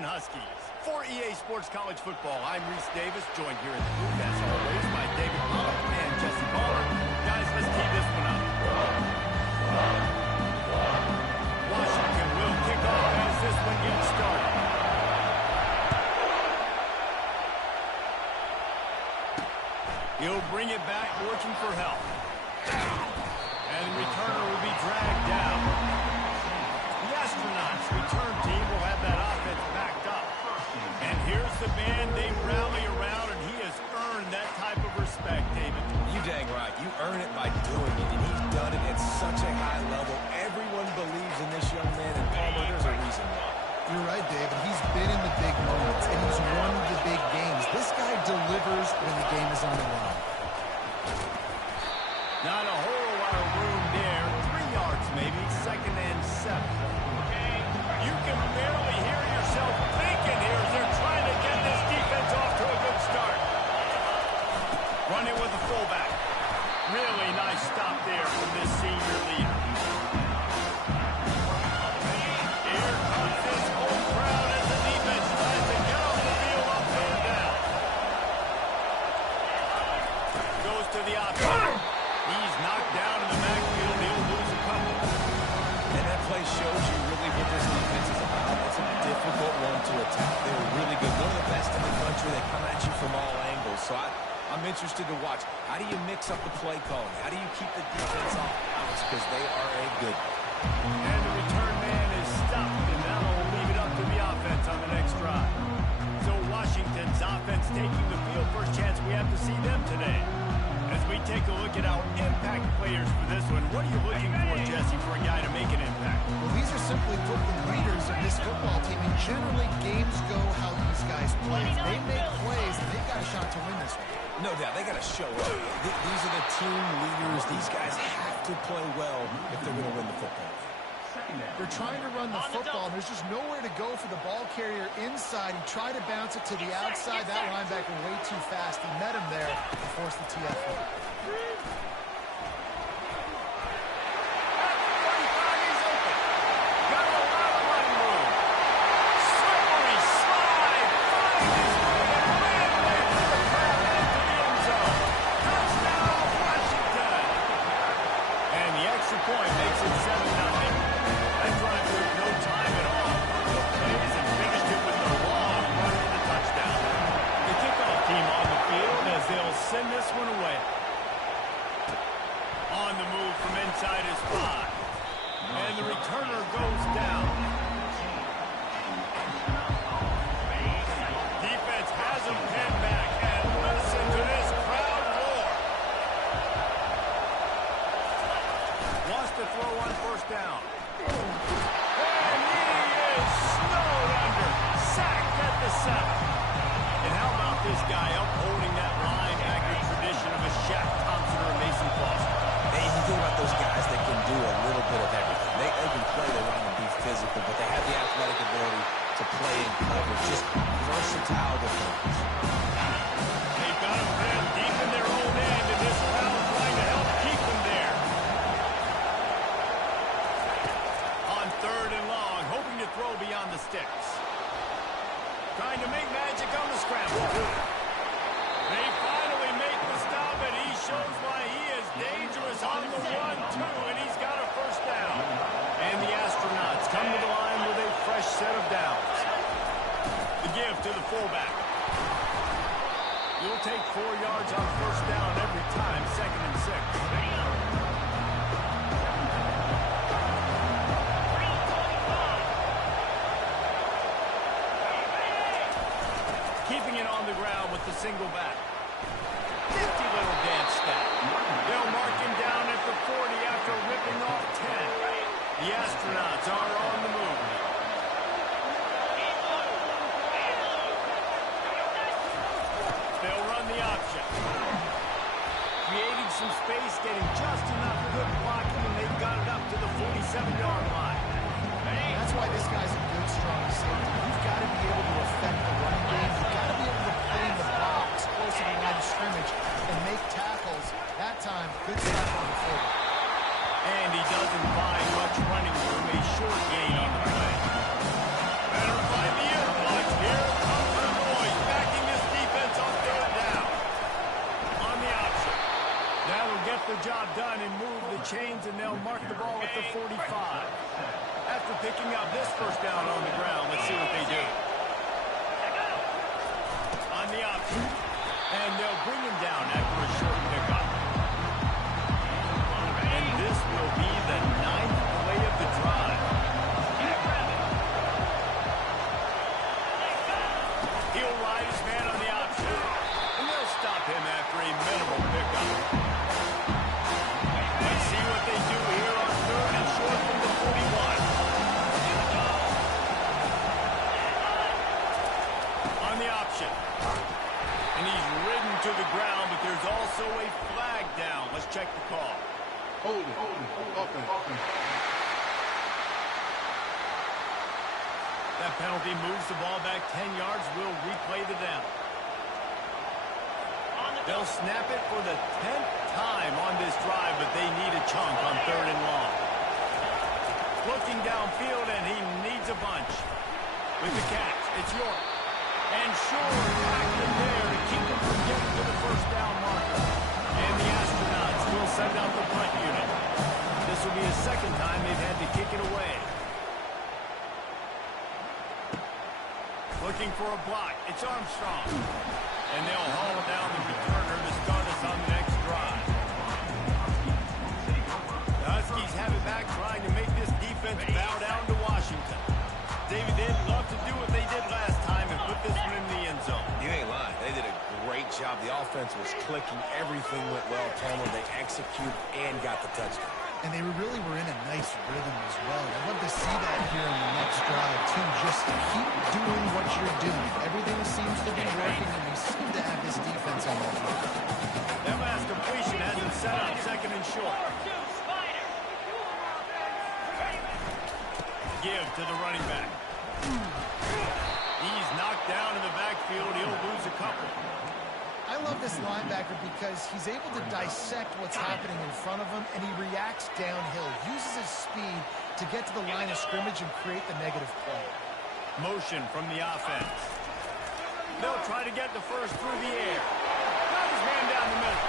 Houston Huskies. For EA Sports College Football, I'm Reese Davis, joined here in the booth, as always, by David Pollock and Jesse Baller. Guys, let's tee this one up. Washington will kick off as this one gets started. He'll bring it back, working for help. And the returner will be dragged down. The Astronauts return team will have that offense backed up. And here's the band they rally around, and he has earned that type of respect, David. You dang right. You earn it by doing it, and he's done it at such a high level. Everyone believes in this young man, and Palmer, there's a reason why. You're right, David. He's been in the big moments, and he's won the big games. This guy delivers when the game is on the line. Not a whole lot of room there. 3 yards maybe, 2nd and 7. You can barely hear yourself thinking here as they're trying to get this defense off to a good start. Running with the fullback. Really nice stop there from this senior leader. Here comes this whole crowd as the defense tries to get off the field on third down. Goes to the option. He's knocked down in the backfield. He'll lose a couple. And that play shows you really what this defense is about. It's a difficult one to attack. They're really good. One of the best in the country. They come at you from all angles. So I'm interested to watch. How do you mix up the play calling? How do you keep the defense off balance? Because they are a good one. And the return man is stopped, and now we'll leave it up to the offense on the next drive. So Washington's offense taking the field. First chance we have to see them today. As we take a look at our impact players for this one, what are you looking for, Jesse, for a guy to make an impact? Well, these are simply put the leaders of this football team, and generally games go how these guys play. If they make plays, they've got a shot to win this one. No doubt. They got to show up. These are the team leaders. These guys have to play well if they're going to win the football. They're trying to run the football, and there's just nowhere to go for the ball carrier inside. He tried to bounce it to the outside. That linebacker way too fast. He met him there and forced the TFL. Send this one away. On the move from inside his 5. And the returner goes down. Defense has him pinned back. And listen to this crowd roar. Wants to throw on first down. And he is snowed under. Sacked at the 7. And how about this guy upholding that linebacker tradition of a Shaq Thompson or a Mason Foster? Hey, you think about those guys that can do a little bit of everything. They can play the run and be physical, but they have the athletic ability to play and cover. Just versatile defenders. They've got them pinned deep in their own end, and this crowd trying to help keep them there. On 3rd and long, hoping to throw beyond the sticks. Trying to make magic on the scramble. They finally make the stop, and he shows why he is dangerous on the run, too, and he's got a first down. And the Astronauts come to the line with a fresh set of downs. The give to the fullback. You'll take 4 yards on first down every time, 2nd and 6. Keeping it on the ground with the single back. Nifty little dance step. They'll mark him down at the 40 after ripping off 10. The Astronauts are on the move. They'll run the option. Creating some space, getting just enough good blocking, and they've got it up to the 47-yard line. That's why this guy's a good, strong safety. You've got to be able to affect the running game. You've got to be able to play in the box close to the line of scrimmage and make tackles. That time, good stop on the field. And he doesn't find much running room. A short gain on the play. Better find the end line. will mark the ball at the 45. After picking up this first down on the ground, let's see what they do. On the option. And they'll bring him down after a short pickup. And this will be the 9th play of the drive. He'll ride his man on the option. And they'll stop him after a minimal pickup. Let's see what they do here on 3rd and short from the 41. On the option. And he's ridden to the ground, but there's also a flag down. Let's check the call. Hold it. Offense. That penalty moves the ball back 10 yards. We'll replay the down. They'll snap it for the 10th time on this drive, but they need a chunk on 3rd and long. Looking downfield, and he needs a bunch. With the catch, it's York. And Shore back in there to keep him from getting to the first down marker. And the Astronauts will send out the punt unit. This will be the second time they've had to kick it away. Looking for a block. It's Armstrong. And they'll haul down the returner to start us on the next drive. The Huskies have it back, trying to make this defense bow down to Washington. David, they'd love to do what they did last time and put this one in the end zone. You ain't lying. They did a great job. The offense was clicking. Everything went well. Palmer, they executed and got the touchdown. And they really were in a nice rhythm as well. I'd love to see that here in the next drive, too. Just keep doing what you're doing. Everything seems to be working, and we seem to have this defense on the field. That last completion has him set up 2nd and short. Give to the running back. He's knocked down in the backfield. He'll lose a couple. I love this linebacker because he's able to dissect what's happening in front of him, and he reacts downhill, uses his speed to get to the line of scrimmage and create the negative play. Motion from the offense. They'll try to get the first through the air. Got his man down the middle.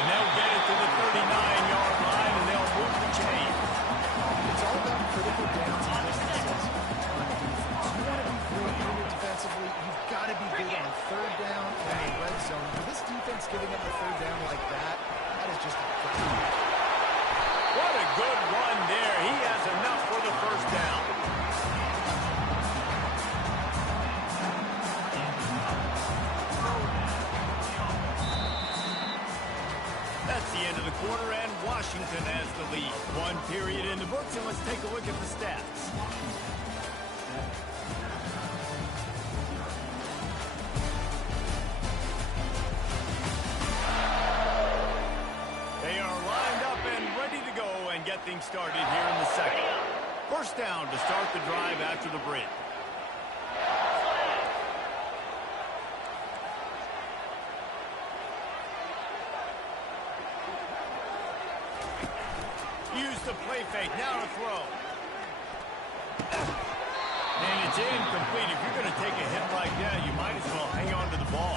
And they'll get it to the 39-yard line, and they'll move the chain. It's all about critical downs and distances on defense. You want to be great here defensively, you've got to be good on 3rd down and the red zone. For this defense giving up a 3rd down like that, that is just a crime. What a good run there. He has enough for the first down. That's the end of the quarter, and Washington has the lead. 1 period in the books, and let's take a look at the stats. They are lined up and ready to go and get things started here in the second. First down to start the drive after the break. Use the play fake, now to throw. And it's incomplete. If you're going to take a hit like that, you might as well hang on to the ball.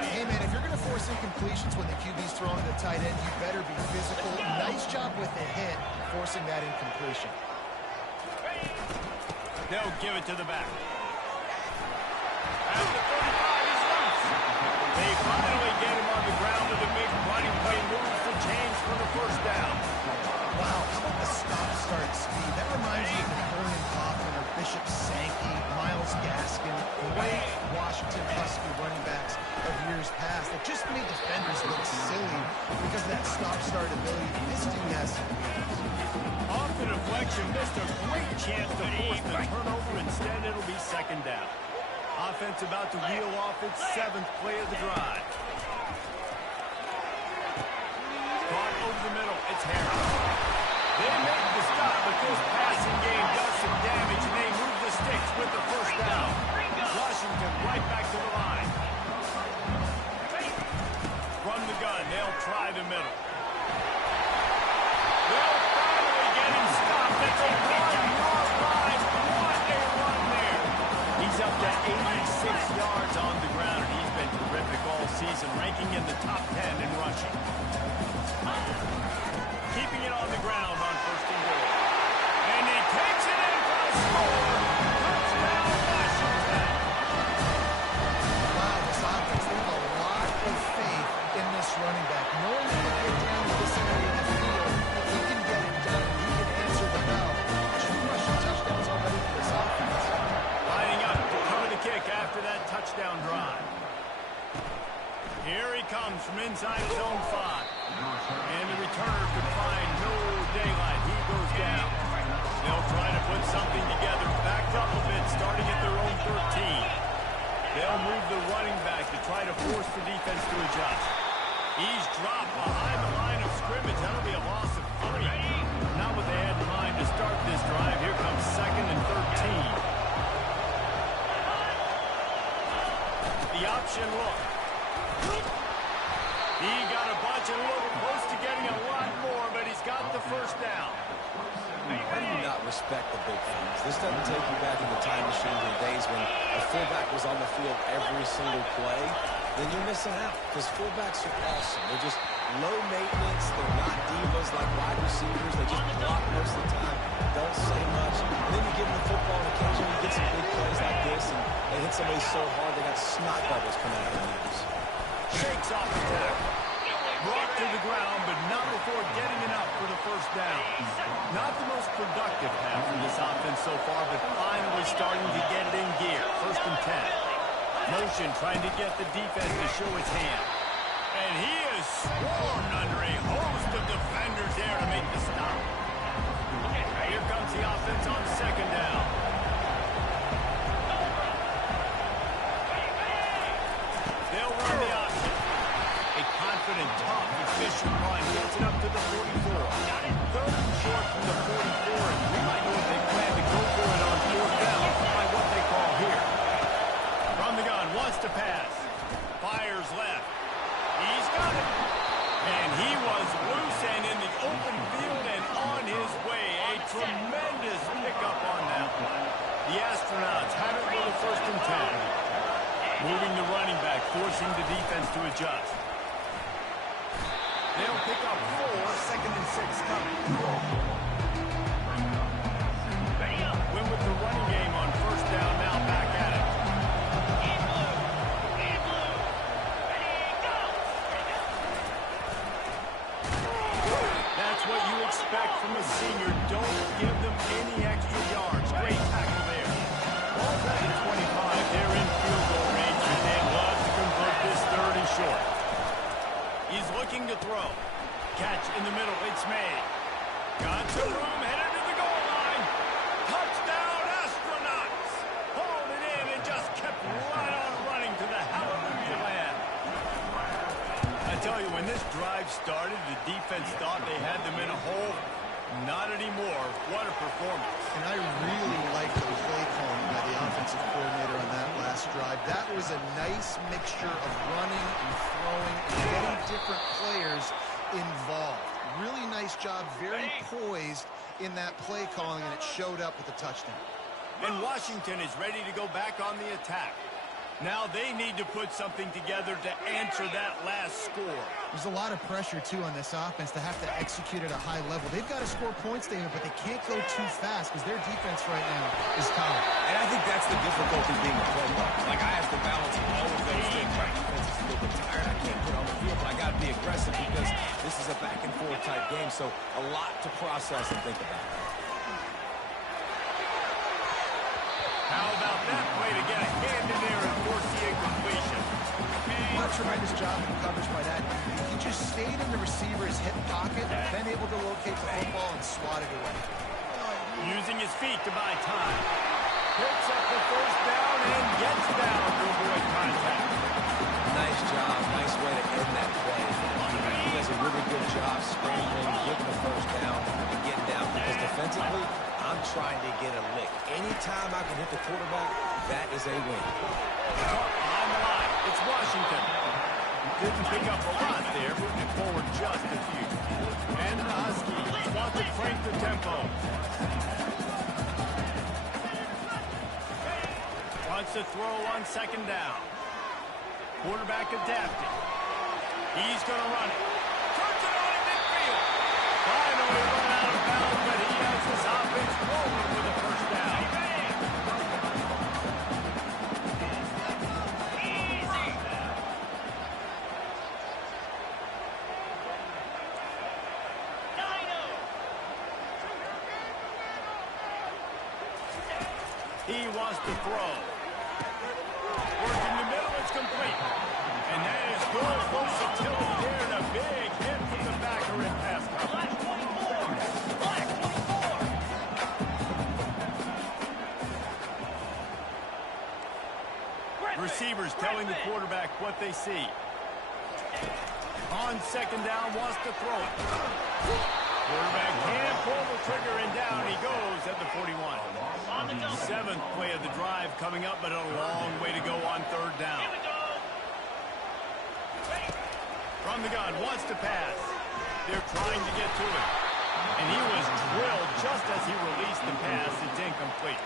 Hey, man, if you're going to force incompletions when the QB's throwing to the tight end, you better be physical. Nice job with the hit, forcing that incompletion. They'll give it to the back. At the 35, he's loose. They finally get him on the ground with a big running play, moves the chains for the first down. Wow, how about the stop-start speed? That reminds me of Vernon Hoffman or Bishop Sankey, Myles Gaskin, great Washington Husky running backs of years past that just made defenders look silly because of that stop-start ability. This dude has some wheels. Off the deflection, missed a great chance to force the turnover. Instead, it'll be 2nd down. Offense about to reel off its 7th play of the drive. Caught over the middle. It's Harris. They make the stop, but this passing game does some damage, and they move the sticks with the first down. Washington right back to the line. From the gun, they'll try the middle. They'll finally get him stopped at the 1-yard line. What a run there. He's up to 86 yards on the ground, and he's been terrific all season, ranking in the top 10 in rushing. Keeping it on the the ground on first and goal. And he takes it in for a score. Touchdown, Washington. Wow, this offense, they have a lot of faith in this running back. Knowing that they get down to this area of the field, that he can get it done, he can answer the bell. 2 rushing touchdowns already for this offense. Lining up to cover the kick after that touchdown drive. Here he comes from inside his own 5. And the returner could find no daylight. He goes down. They'll try to put something together, backed up a bit, starting at their own 13. They'll move the running back to try to force the defense to adjust. He's dropped behind the line of scrimmage. That'll be a loss of 3. Not what they had in mind to start this drive. Here comes 2nd and 13. The option look. He got a bunch and a little close to getting a lot more, but he's got the first down. How do you not respect the big things? This doesn't take you back in the time machine to the days when a fullback was on the field every single play. Then you're missing out because fullbacks are awesome. They're just low maintenance. They're not divas like wide receivers. They just block most of the time, don't say much. And then you give them the football, and occasionally you get some big plays like this, and they hit somebody so hard they got snot bubbles coming out of their ears. Shakes off the tackle. Brought to the ground, but not before getting enough for the first down. Not the most productive half from this offense so far, but finally starting to get it in gear. 1st and 10. Motion trying to get the defense to show its hand. And he is swarmed under a host of defenders there to make the stop. Here comes the offense on 2nd down. They'll run the option. A confident, tough, efficient run gets it up to the 44. 3rd and short from the 44, and we might know if they plan to go for it on 4th down by what they call here. From the gun, wants to pass. Fires left. He's got it. And he was loose and in the open field and on his way. A tremendous pickup on that one. The Astronauts have it for the 1st and 10. Moving the running back, forcing the defense to adjust. They'll pick up 4, 2nd and 6 coming. Win with the running game on 1st down, now back at it. That's what you expect from a senior. Don't give them any extra yards. Great tackle there. Ball back at 25. They're in field goal range, and they'd love to convert this 3rd and short. He's looking to throw. Catch in the middle. It's made. Got some room. Headed to the goal line. Touchdown, Astronauts. Hauled it in and just kept right on running to the hallelujah land. I tell you, when this drive started, the defense thought they had them in a hole. Not anymore. What a performance. And I really like the play calling by the offensive coordinator on that last drive. That was a nice mixture of running and throwing and getting different players involved. Really nice job, very poised in that play calling, and it showed up with the touchdown. And Washington is ready to go back on the attack. Now they need to put something together to answer that last score. There's a lot of pressure, too, on this offense to have to execute at a high level. They've got to score points, David, but they can't go too fast because their defense right now is tough. And I think that's the difficulty being a play caller. Like, I have to balance all of those things. My defense is a little bit tired. I can't get on the field, but I got to be aggressive because this is a back-and-forth type game, so a lot to process and think about. How about that play to get a hand in there and force the incompletion? What a tremendous job in coverage by that. He just stayed in the receiver's hip pocket, then able to locate the football and swat it away. Using his feet to buy time. Picks up the 1st down and gets down to avoid contact. Nice job. Nice way to end that play. He does a really good job scrambling, getting the 1st down, and getting down. Because defensively, I'm trying to get a lick. Anytime I can hit the quarterback, that is a win. On the line, it's Washington. Didn't pick up a lot there, moving it forward just a few. And the Huskies want to crank the tempo. Wants to throw on 2nd down. Quarterback adapting. He's going to run it. Turns it on in midfield. Finally run to throw. Working the middle, it's complete. And that is good versatility there, and a big hit from the backer in pass coverage. Receivers telling the quarterback what they see. On second down, wants to throw it. Quarterback can't pull the trigger, and down he goes at the 41. Seventh play of the drive coming up, but a long way to go on third down. From the gun, wants to pass. They're trying to get to it. And he was drilled just as he released the pass. It's incomplete.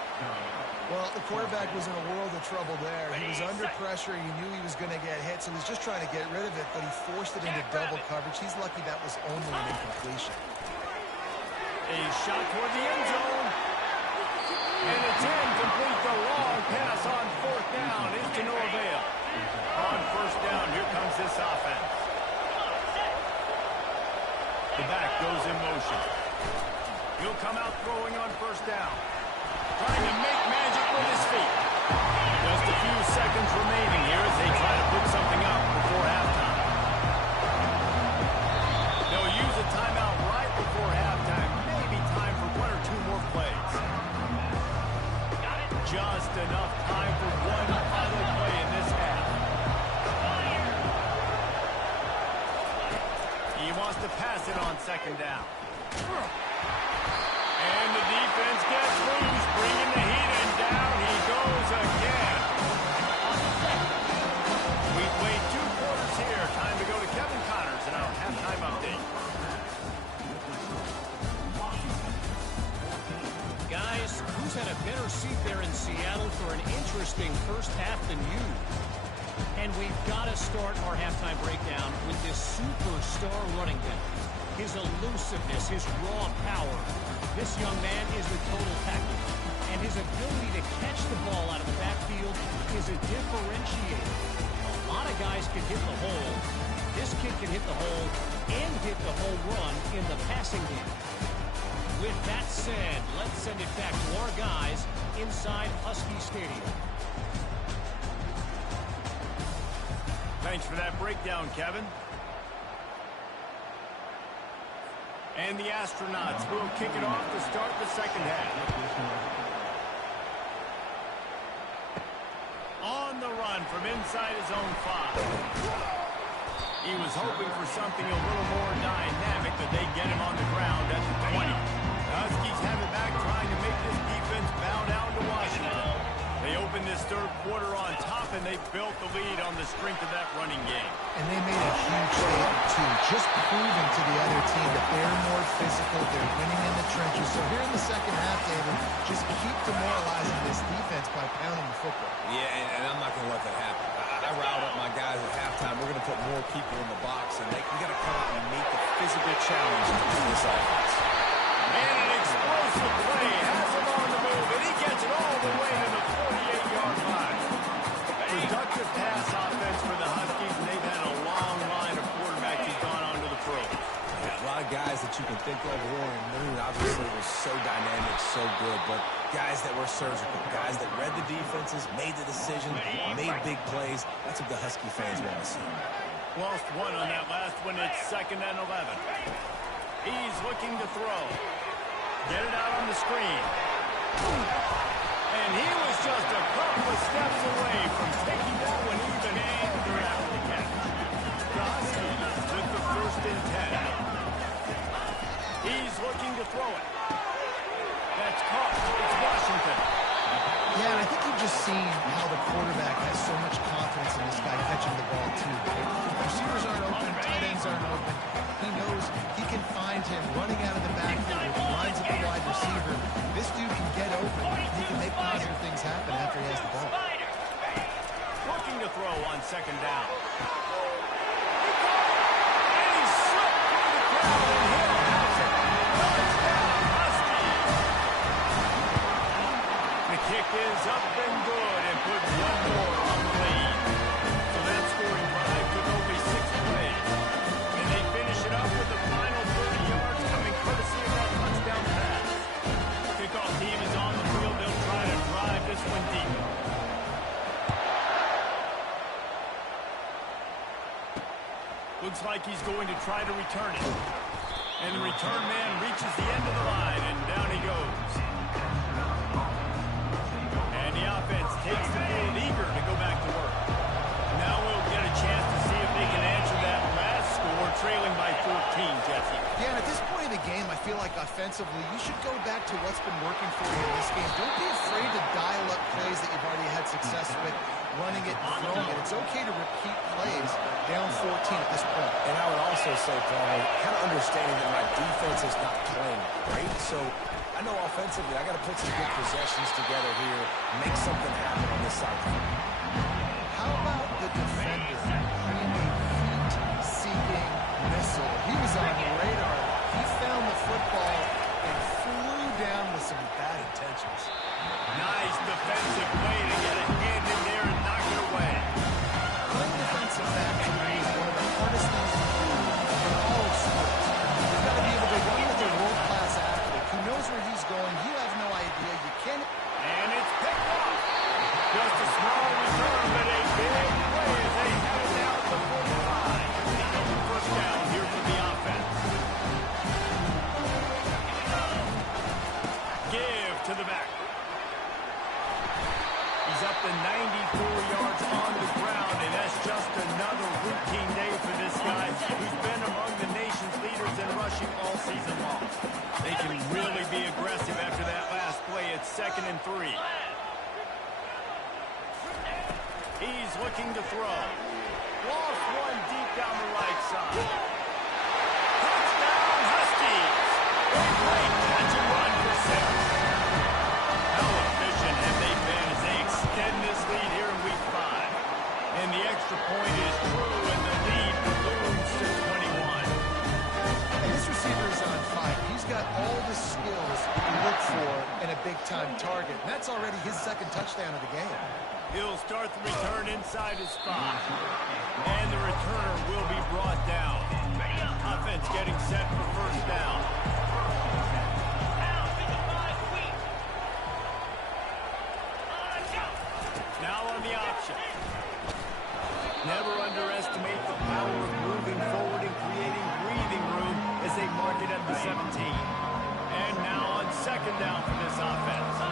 Well, the quarterback was in a world of trouble there. He was under pressure. He knew he was going to get hit, so he was just trying to get rid of it, but he forced it into double coverage. He's lucky that was only an incompletion. A shot toward the end zone. And it's incomplete. The long pass on fourth down is to no avail. On first down, here comes this offense. The back goes in motion. He'll come out throwing on first down. Trying to make magic with his feet. Just a few seconds remaining here as they try to put something up before halftime. They'll use a timeout right before halftime. Maybe time for one or two more plays. Just enough time for one final play in this half. He wants to pass it on second down. And the defense gets loose, bringing the heat, and down he goes again. We played 2 quarters here. Time to go to Kevin Connors in our halftime update. Guys, who's had a better seat there in Seattle for an interesting first half than you? And we've got to start our halftime breakdown with this superstar running back. His elusiveness, his raw power. This young man is the total package. And his ability to catch the ball out of the backfield is a differentiator. A lot of guys can hit the hole. This kid can hit the hole and hit the home run in the passing game. With that said, let's send it back to our guys inside Husky Stadium. Thanks for that breakdown, Kevin. And the Astronauts will kick it off to start the second half. On the run from inside his own 5. He was hoping for something a little more dynamic, but they get him on the ground at the 20. The Huskies have it back, trying to make this defense bow down to Washington. They opened this third quarter on top, and they built the lead on the strength of that running game. And they made a huge statement, too, just proving to the other team that they're more physical, they're winning in the trenches. So here in the second half, David, just keep demoralizing this defense by pounding the football. Yeah, and I'm not going to let that happen. I riled up my guys at halftime. We're going to put more people in the box, and we got to come out and meet the physical challenge of this offense. And an explosive play has him on the move, and he gets it all the way to the 48-yard line. Productive pass offense for the Huskies, and they've had a long line of quarterbacks who've gone on to the pros. Yeah, a lot of guys that you can think of. Warren Moon obviously was so dynamic, so good, but guys that were surgical, guys that read the defenses, made the decision, made big plays. That's what the Husky fans want to see. Lost one on that last one. It's 2nd and 11. He's looking to throw. Get it out on the screen. And he was just a couple of steps away from taking that one even after the catch. The Huskies with the 1st and 10. He's looking to throw it. That's caught. It's Washington. Yeah, and I think you've just seen how the quarterback has so much confidence in this guy catching the ball, too. Receivers aren't open, tight ends aren't open. He knows he can find him running out of the backfield with lines of the wide receiver. This dude can get open. He can make positive things happen after he has the ball. Looking to throw on 2nd down. And he slipped through the crowd and hit a house. Touchdown, Huskies. The kick is up and good and puts one more on the lead. So that scoring drive took only 6 plays. And they finish it up with the final 30 yards coming courtesy of that touchdown pass. Kickoff team is on the field. They'll try to drive this one deep. Looks like he's going to try to return it. And the return man reaches the end of the line, and down he goes. And the offense takes the field eager to go back to work. Now we'll get a chance to see if they can answer that last score, trailing by 14, Jesse. Yeah, and at this point in the game, I feel like offensively, you should go back to what's been working for you in this game. Don't be afraid to dial up plays that you've already had success with, running it and throwing it. It's okay to repeat plays down 14 at this point. And I would also say, Paul, kind of understanding that my defense is not playing great, so I know offensively I got to put some good possessions together here, make something happen on this side. How about the defender bringing a heat-seeking missile? He was on the radar. He found the football and flew down with some bad intentions. Nice defensive play to get a hand in there and knock it away. Playing defensive back to me is one of the hardest things to do in all of sports. You've got to be able to run with a world-class athlete who knows where he's going. You have no idea. You can't. And it's picked off. Just a small return, but a big play as they have it down to 45. First down here for the offense. Give to the back. He's up to 94 yards on the ground, and that's just another routine day for this guy who's been among the nation's leaders in rushing all season long. They can really be aggressive after that last play. It's 2nd and 3. He's looking to throw. Lost one deep down the right side. Touchdown, Huskies! A great catch and run for 6. How efficient have they been as they extend this lead here in Week 5? And the extra point is true, and the lead balloons to 21. And this receiver is on fire. He's got all the skills you look for in a big-time target. And that's already his 2nd touchdown of the game. He'll start the return inside his spot. And the returner will be brought down. Offense getting set for first down. Now on the option. Never underestimate the power of moving forward and creating breathing room as they mark it at the 17. And now on 2nd down for this offense.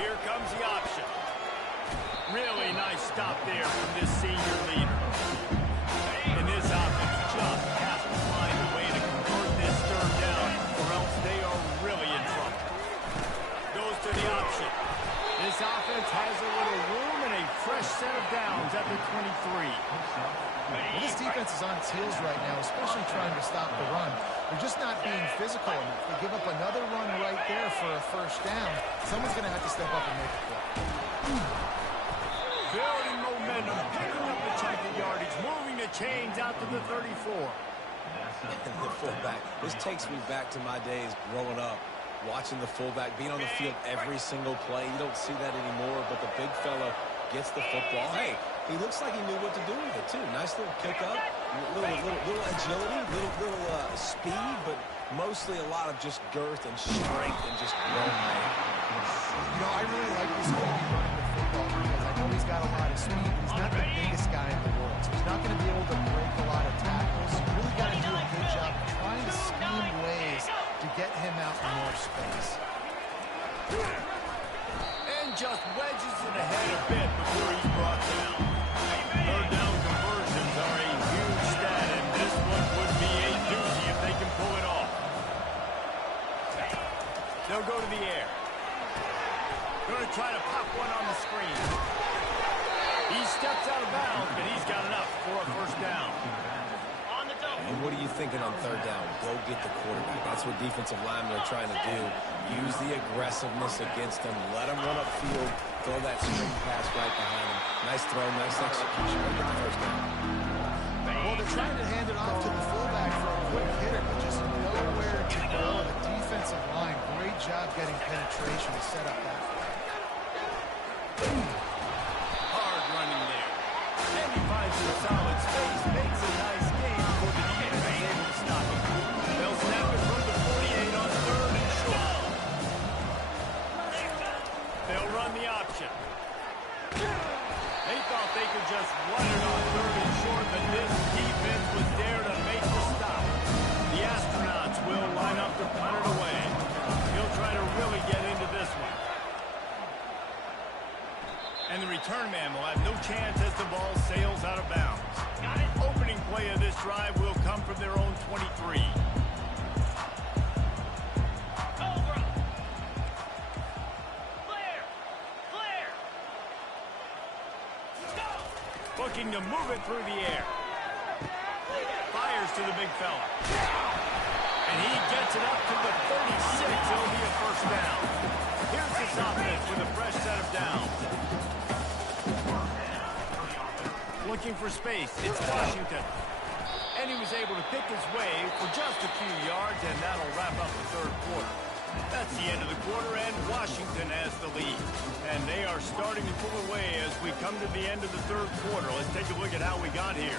Here comes the option. Really nice stop there from this senior leader. And this offense just has to find a way to convert this 3rd down, or else they are really in trouble. Goes to the option. This offense has a little room and a fresh set of downs at the 23. Well, this defense is on its heels right now, especially trying to stop the run. They're just not being physical enough. They give up another run right there for a first down. Someone's going to have to step up and make a play. Building momentum, picking up the chunk of yardage, moving the chains out to the 34. The fullback. This takes me back to my days growing up, watching the fullback being on the field every single play. You don't see that anymore, but the big fella gets the football. Hey, he looks like he knew what to do with it, too. Nice little pickup, little agility, little speed, but mostly a lot of just girth and strength and just grown man. You know, I really like this way he's running the football because I know he's got a lot of speed, but he's not the biggest guy in the world, so he's not going to be able to break a lot of tackles. You really got to do a good job trying to scheme ways to get him out in more space. And just wedges it ahead a bit before he's brought down. 3rd down conversions are a huge stat, and this one would be a doozy if they can pull it off. They'll go to the air. Going to try to pop one on the screen. He steps out of bounds, but he's got enough for a first down. And what are you thinking on 3rd down? Go get the quarterback. That's what defensive linemen are trying to do. Use the aggressiveness against them. Let them run upfield. Throw that screen pass right behind them. Nice throw, nice execution. Go get the first down. Well, they're trying to hand it off to the fullback for a quick hitter, but just nowhere to go. The defensive line, great job getting penetration to set up that. Hard running there. And he finds some solid space. Makes a nice game before the defense is able to stop him. They'll snap it from the 48 on 3rd and short. They'll run the option. They thought they could just run it on third and short, but this defense was there to make the stop. The Astronauts will line up to punt it away. He'll try to really get into this one. And the return man will have no chance as the ball sails out of bounds. Opening play of this drive will come from their own 23. Looking to move it through the air. Fires to the big fella. And he gets it up to the 36. It'll be a first down. Here's this offense with a fresh set of downs. Looking for space. It's Washington. And he was able to pick his way for just a few yards, and that'll wrap up the third quarter. That's the end of the quarter, and Washington has the lead. And they are starting to pull away as we come to the end of the third quarter. Let's take a look at how we got here.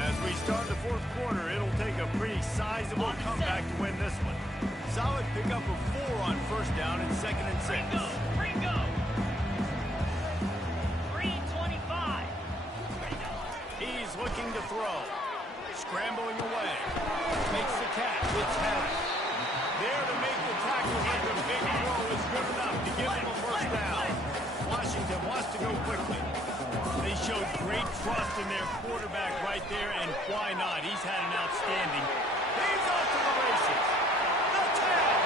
As we start the fourth quarter, it'll take a pretty sizable comeback to win this one. Solid pickup of 4 on first down and 2nd and 6. Ringo. 3:25. He's looking to throw. Scrambling away. Makes the catch. It's Harris. There to make the tackle with the big throw is good enough to give him a first down. Washington wants to go quickly. They showed great trust in their quarterback right there, and why not? He's had an outstanding. He's off to the races. The 10.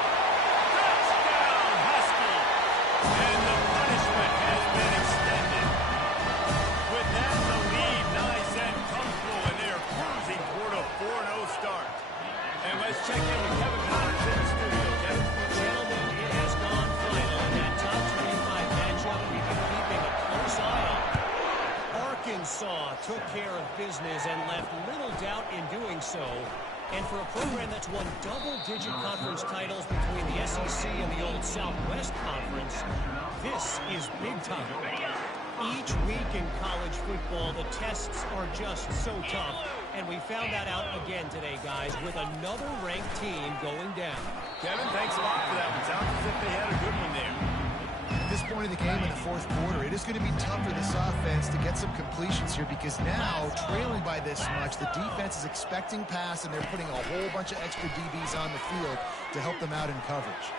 Touchdown, Husky. And the punishment has been extended. With that, the lead nice and comfortable, and they're cruising toward a 4-0 start. And let's check in with Kevin Connors in the studio. Kevin. Gentlemen, it has gone final in that top 25 matchup we've been keeping a close eye on. Arkansas took care of business and left little doubt in doing so. And for a program that's won double-digit conference titles between the SEC and the old Southwest Conference, this is big time. Each week in college football, the tests are just so tough. And we found that out again today, guys, with another ranked team going down. Kevin, thanks a lot for that one. Sounds as if they had a good one there. At this point in the game in the fourth quarter, it is going to be tough for this offense to get some completions here because now, trailing by this much, the defense is expecting pass, and they're putting a whole bunch of extra DBs on the field to help them out in coverage.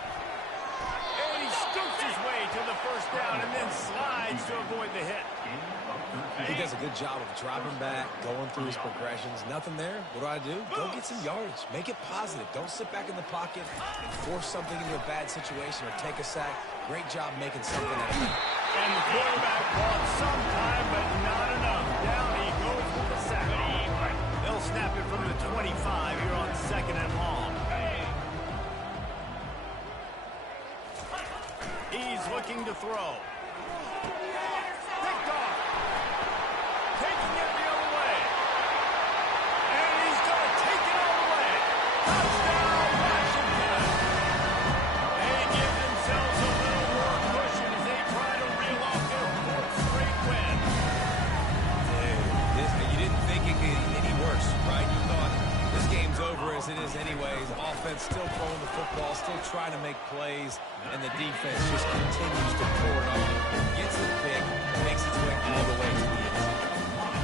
And he scoops his way to the first down and then slides to avoid the hit. He does a good job of dropping back, going through his progressions. Nothing there. What do? Go get some yardage. Make it positive. Don't sit back in the pocket and force something into a bad situation or take a sack. Great job making something happen. And the quarterback bought some time, but not enough. Down he goes with the sack. They'll snap it from the 25 here on 2nd and long. He's looking to throw. Picked off. Taking it the other way. And he's going to take it all the way. Touchdown, Washington. They give themselves a little more cushion as they try to reel off their 4th straight win. Dude, you didn't think it could get any worse, right? You thought this game's over as it is anyways. Offense still throwing the football, still trying to make plays, and the defense just continues to pour it on. Gets the pick, makes its way all the way to the end.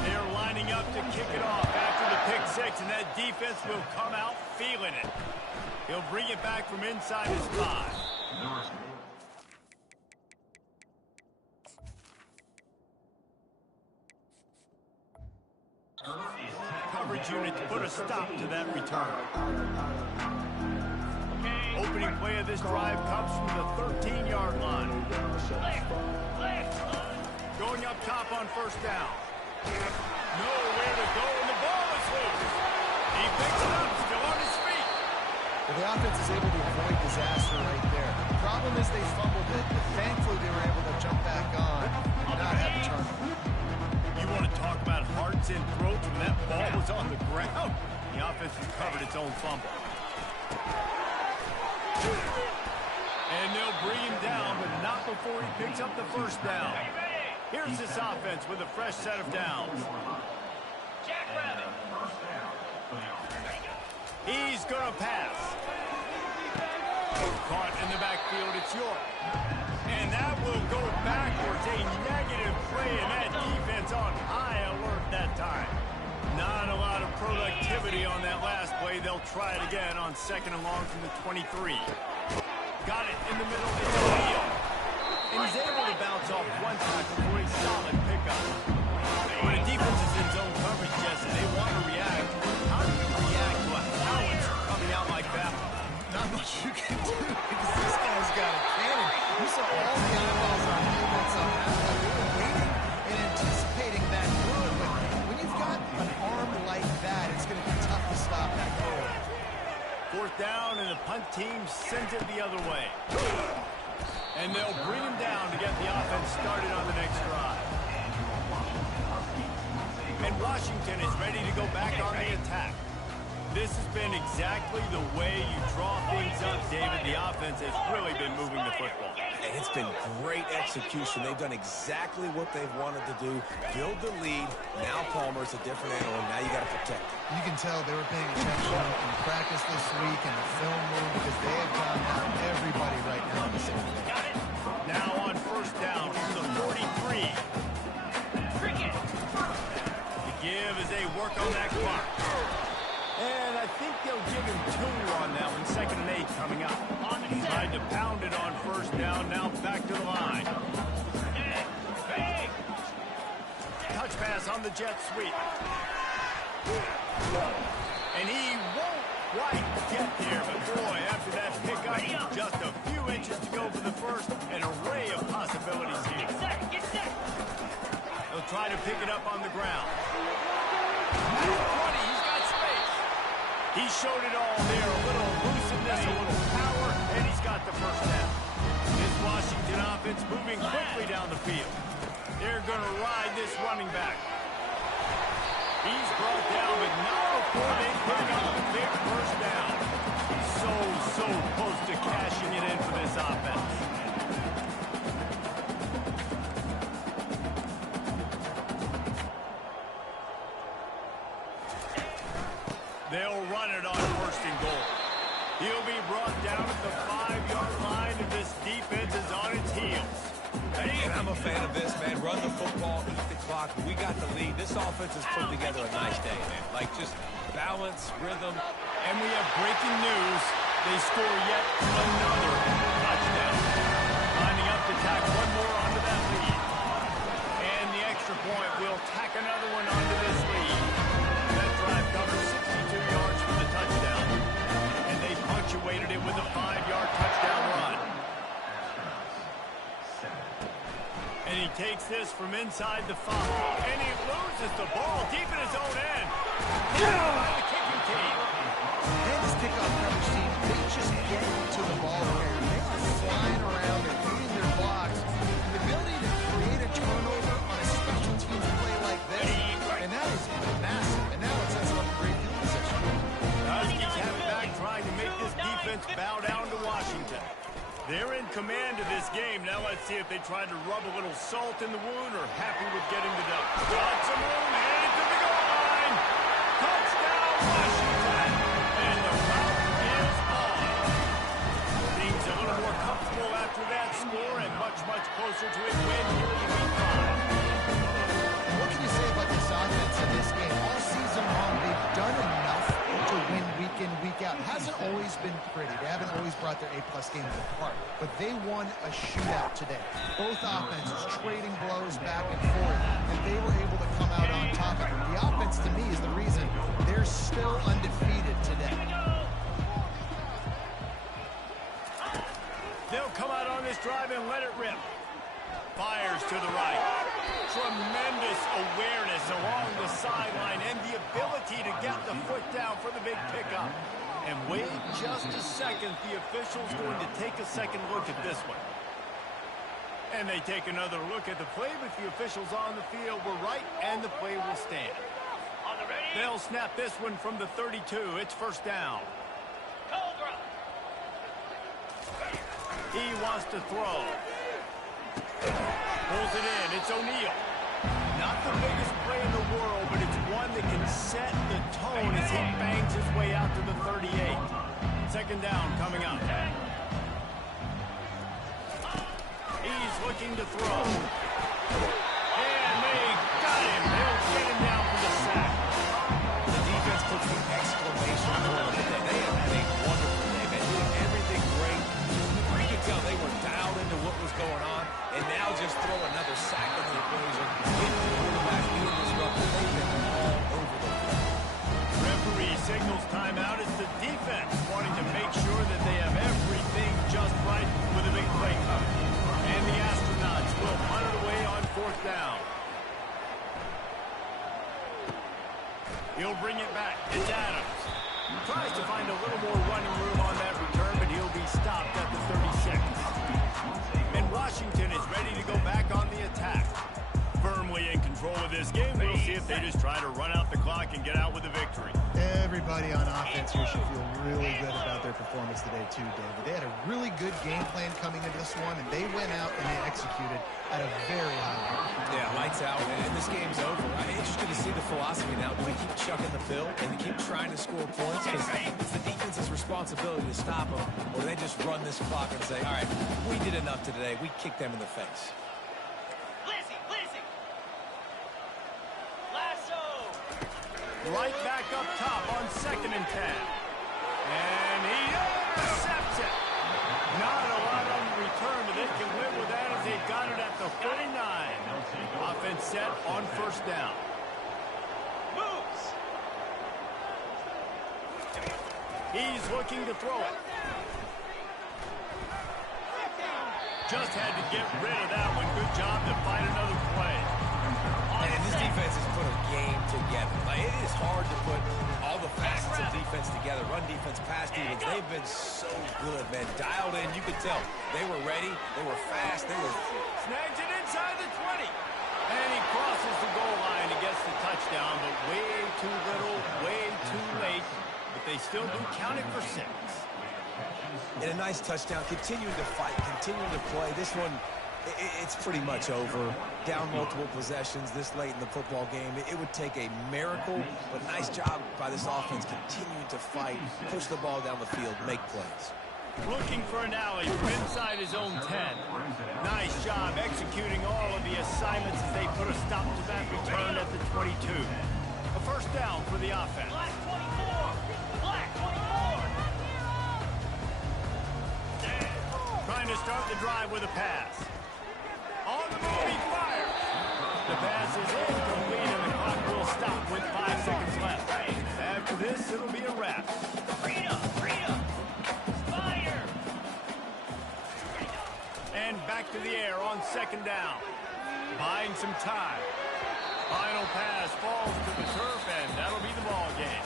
They're lining up to kick it off after the pick 6, and that defense will come out feeling it. He'll bring it back from inside his 5. Coverage unit to put a stop to that return. Opening play of this drive comes from the 13-yard line. Going up top on first down. Nowhere to go, and the ball is loose. He picks it up, still on his feet. Well, the offense is able to avoid disaster right there. The problem is they fumbled it, but thankfully they were able to jump back on and not have the turnover. You want to talk about hearts and throats when that ball was on the ground? The offense has covered its own fumble. And they'll bring him down, but not before he picks up the first down. Here's this offense with a fresh set of downs. He's going to pass. Caught in the backfield. backfield. It's York. And that will go backwards. A negative play, and that defense on high alert that time. Not a lot of productivity on that last play. They'll try it again on 2nd and long from the 23. Got it in the middle. It's O'Neal. And he's able to bounce off one tackle for a solid pickup. When a defense is in zone coverage, Jesse, they want to react. How do you react to a howitzer coming out like that? Not much you can do because this guy's got a cannon. You saw all the eyeballs on defense on that one. They were waiting and anticipating that throw. But when you've got an arm like that, it's going to be tough to stop that throw. 4th down, and the punt team sends it the other way. And they'll bring him down to get the offense started on the next drive. And Washington is ready to go back on the attack. This has been exactly the way you draw things up, David. The offense has really been moving the football. And it's been great execution. They've done exactly what they've wanted to do. Build the lead. Now Palmer's a different animal. Now you got to protect. You can tell they were paying attention in practice this week in the film room because they have gone down everybody right now in the same way. Now on 1st down from the 43. The give as they work on that clock. And I think they'll give him 2 on that one. 2nd and 8 coming up. He tried to pound it on 1st down. Now back to the line. Touch pass on the jet sweep. And he won't quite get there. But boy, after that pickup, just a few inches to go for the first. An array of possibilities here. They'll try to pick it up on the ground. At 20, he's got space. He showed it all there. A little elusiveness, a little power, and he's got the first down. This Washington offense moving quickly down the field. They're going to ride this running back. He's brought down, but not before they pick up the big first down. So close to cashing it in for this offense. They'll run it on 1st and goal. He'll be brought down at the 5-yard line, and this defense is on its heels. And I'm a fan of this, man. Run the football, eat the clock. We got the lead. This offense has put together a nice day, man. Like, just balance, rhythm. And we have breaking news. They score yet another touchdown. Lining up to tack one more onto that lead. And the extra point will tack another one onto this lead. That drive covers 62 yards for the touchdown. And they punctuated it with a 5-yard touchdown run. And he takes this from inside the 5. And he loses the ball deep in his own end. By the kicking team. And this kickoff coverage team, they just get to the ball carrier. They are flying around, they're beating their blocks. And the ability to create a turnover on a special teams play like this, and that is massive. And now it sets up a great field position. Huskies have it back, trying to make this defense bow down to Washington. They're in command of this game. Now let's see if they try to rub a little salt in the wound or happy with getting the dub. Got some room, headed to the goal line. Touchdown, Washington. And the route is on. Things a little more comfortable after that score and much closer to a win here in week 5. And what can you say about this offense in this game? All season long, they've done enough to win week in, week out. It hasn't always been pretty. They haven't always brought their A-plus games apart. But they won a shootout today. Both offenses trading blows back and forth, and they were able to come out on top of it. The offense, to me, is the reason they're still undefeated today. They'll come out on this drive and let it rip. Fires to the right. Tremendous awareness along the sideline and the ability to get the foot down for the big pickup. And wait just a second. The official's going to take a second look at this one. And they take another look at the play, but the officials on the field were right, and the play will stand. They'll snap this one from the 32. It's 1st down. He wants to throw. Pulls it in. It's O'Neal. Not the biggest play in the world, but it's one that can set the tone as he bangs his way out to the 38. 2nd down coming up. looking to throw. And they got him. They'll get him down for the sack. The defense puts the exclamation point on it. They have had a wonderful day. They're doing everything great. You could tell they were dialed into what was going on, and now just throw another sack in the equation. Get the quarterback being disrupted. They've been all over the field. Referee signals timeout as the defense wanting to make sure that they have everything just right with a big play coming. And the Astronauts will punt it away on 4th down. He'll bring it back. It's Adams. Tries to find a little more running room on that return, but he'll be stopped at the 36. And Washington is ready to go back on the attack. Firmly in control of this game. We'll see if they just try to run out the clock and get out with a victory. Everybody on offense here should feel really good about their performance today too, David. They had a really good game plan coming into this one, and they went out and they executed at a very high level. Yeah, lights out, and this game's over. I'm interested to see the philosophy now. Do we keep chucking the pill and keep trying to score points? Because it's the defense's responsibility to stop them, or do they just run this clock and say, all right, we did enough today. We kicked them in the face. Right back up top on 2nd and 10. And he intercepts it. Not a lot on the return, but they can live with that as they've got it at the 49. Offense set on 1st down. Moves. He's looking to throw it. Just had to get rid of that one. Good job to fight another play. And this defense has put a game together. Like, it is hard to put all the facets of defense together. Run defense, pass defense. They've been so good, man. Dialed in. You could tell. They were ready. They were fast. They were... Snags it inside the 20. And he crosses the goal line and gets the touchdown, but way too little, way too late. But they still do count it for 6. And a nice touchdown. Continuing to fight. Continuing to play. This one... It's pretty much over. Down multiple possessions this late in the football game. It would take a miracle, but nice job by this offense continuing to fight, push the ball down the field, make plays. Looking for an alley from inside his own 10. Nice job executing all of the assignments as they put a stop to that return at the 22. A 1st down for the offense. Black 24. Black 24. Trying to start the drive with a pass. On the move, he fires. The pass is incomplete, and the clock will stop with 5 seconds left. After this, it'll be a wrap. Freedom. Fire. And back to the air on 2nd down. Buying some time. Final pass falls to the turf, and that'll be the ball game.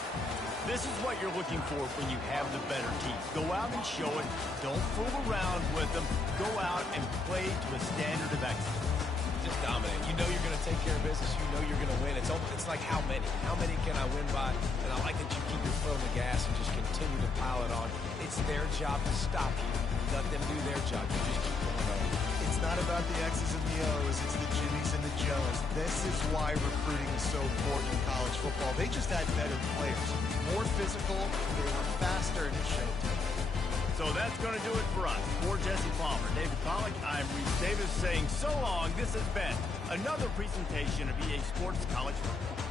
This is what you're looking for when you have the better team. Go out and show it. Don't fool around with them. Go out and play to a standard of excellence. Just dominate. You know you're going to take care of business. You know you're going to win. It's like how many? How many can I win by? And I like that you keep your foot on the gas and just continue to pile it on. It's their job to stop you. Let them do their job. You just keep going on. It's not about the X's and the O's. It's the Jimmies and the Joes. This is why recruiting is so important in college football. They just had better players. More physical. They were faster, and it showed. So that's going to do it for us. For Jesse Palmer, David Pollack, I'm Reese Davis saying so long. This has been another presentation of EA Sports College Football.